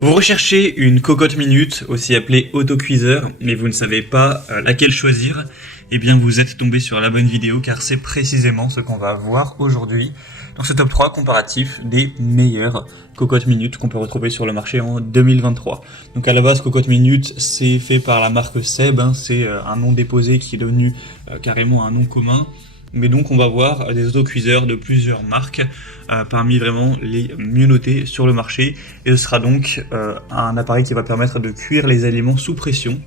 Vous recherchez une cocotte minute, aussi appelée autocuiseur, mais vous ne savez pas laquelle choisir, eh bien vous êtes tombé sur la bonne vidéo car c'est précisément ce qu'on va voir aujourd'hui dans ce top 3 comparatif des meilleures cocottes minutes qu'on peut retrouver sur le marché en 2023. Donc à la base, cocotte minute, c'est fait par la marque Seb, c'est un nom déposé qui est devenu carrément un nom commun. Mais donc on va voir des autocuiseurs de plusieurs marques parmi vraiment les mieux notés sur le marché, et ce sera donc un appareil qui va permettre de cuire les aliments sous pression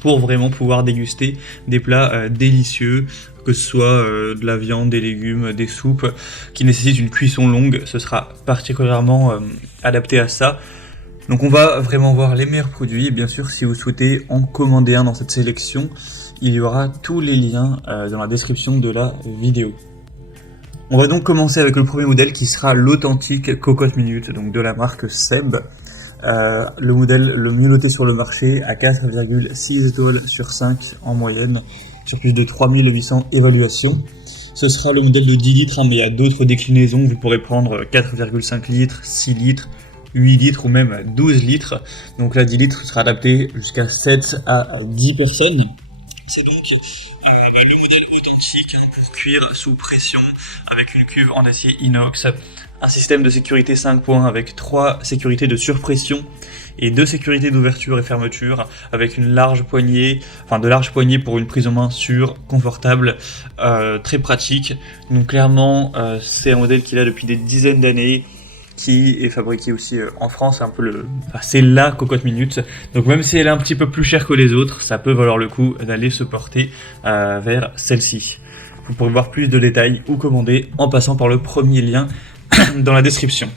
pour vraiment pouvoir déguster des plats délicieux, que ce soit de la viande, des légumes, des soupes qui nécessitent une cuisson longue. Ce sera particulièrement adapté à ça. Donc on va vraiment voir les meilleurs produits, et bien sûr si vous souhaitez en commander un dans cette sélection, il y aura tous les liens dans la description de la vidéo. On va donc commencer avec le premier modèle qui sera l'authentique cocotte minute, donc de la marque Seb. Le modèle le mieux noté sur le marché à 4,6 étoiles sur 5 en moyenne, sur plus de 3800 évaluations. Ce sera le modèle de 10 litres, mais il y a d'autres déclinaisons. Vous pourrez prendre 4,5 litres, 6 litres, 8 litres ou même 12 litres. Donc là, 10 litres sera adapté jusqu'à 7 à 10 personnes. C'est donc le modèle authentique pour cuire sous pression avec une cuve en acier inox, un système de sécurité 5 points avec 3 sécurités de surpression et 2 sécurités d'ouverture et fermeture avec une large poignée, de larges poignées pour une prise en main sûre, confortable, très pratique. Donc clairement, c'est un modèle qu'il a depuis des dizaines d'années, qui est fabriqué aussi en France, c'est la cocotte minute. Donc même si elle est un petit peu plus chère que les autres, ça peut valoir le coup d'aller se porter vers celle-ci. Vous pourrez voir plus de détails ou commander en passant par le premier lien dans la description.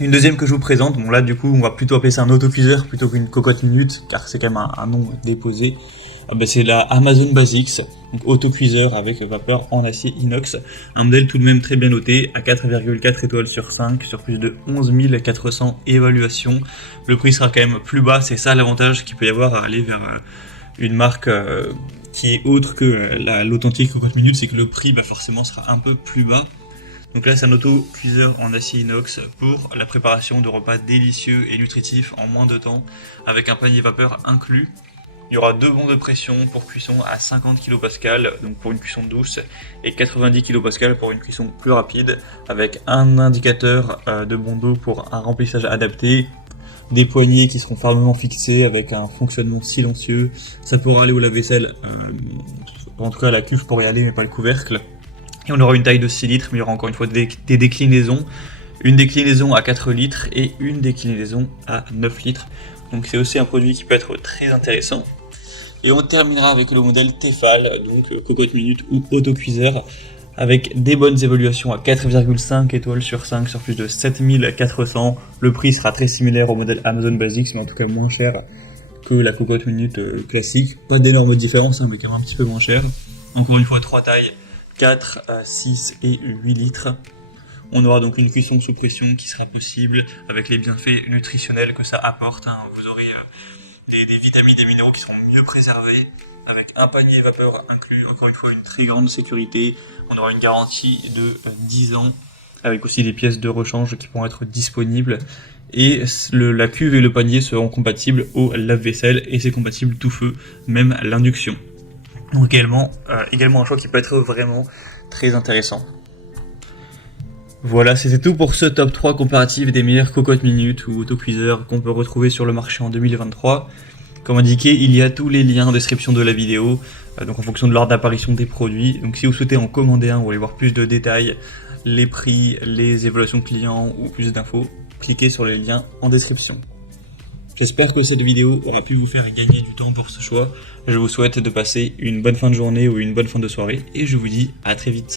Une deuxième que je vous présente, bon là du coup on va plutôt appeler ça un autocuiseur plutôt qu'une cocotte minute, car c'est quand même un nom déposé. C'est la Amazon Basics, donc autocuiseur avec vapeur en acier inox, un modèle tout de même très bien noté à 4,4 étoiles sur 5 sur plus de 11 400 évaluations. Le prix sera quand même plus bas, c'est ça l'avantage qu'il peut y avoir à aller vers une marque qui est autre que l'authentique cocotte minute, c'est que le prix forcément sera un peu plus bas. Donc là c'est un autocuiseur en acier inox pour la préparation de repas délicieux et nutritifs en moins de temps, avec un panier vapeur inclus. Il y aura 2 bons de pression pour cuisson à 50 kPa, donc pour une cuisson douce, et 90 kPa pour une cuisson plus rapide, avec un indicateur de bond d'eau pour un remplissage adapté, des poignées qui seront fermement fixées avec un fonctionnement silencieux. Ça pourra aller au lave-vaisselle, en tout cas la cuve pour y aller mais pas le couvercle. Et on aura une taille de 6 litres, mais il y aura encore une fois des déclinaisons. Une déclinaison à 4 litres et une déclinaison à 9 litres. Donc c'est aussi un produit qui peut être très intéressant. Et on terminera avec le modèle Tefal, donc cocotte minute ou autocuiseur, avec des bonnes évaluations à 4,5 étoiles sur 5 sur plus de 7400. Le prix sera très similaire au modèle Amazon Basics, mais en tout cas moins cher que la cocotte minute classique. Pas d'énormes différences, mais quand même un petit peu moins cher. Encore une fois, 3 tailles, 4, 6 et 8 litres. On aura donc une cuisson sous pression qui sera possible avec les bienfaits nutritionnels que ça apporte. Vous aurez des vitamines et des minéraux qui seront mieux préservés avec un panier vapeur inclus. Encore une fois, une très grande sécurité. On aura une garantie de 10 ans avec aussi des pièces de rechange qui pourront être disponibles. Et la cuve et le panier seront compatibles au lave-vaisselle et c'est compatible tout feu, même l'induction. Donc également un choix qui peut être vraiment très intéressant. Voilà, c'était tout pour ce top 3 comparatif des meilleures cocottes minutes ou autocuiseurs qu'on peut retrouver sur le marché en 2023. Comme indiqué, il y a tous les liens en description de la vidéo, donc en fonction de l'ordre d'apparition des produits. Donc si vous souhaitez en commander un ou aller voir plus de détails, les prix, les évaluations clients ou plus d'infos, cliquez sur les liens en description. J'espère que cette vidéo aura pu vous faire gagner du temps pour ce choix. Je vous souhaite de passer une bonne fin de journée ou une bonne fin de soirée et je vous dis à très vite.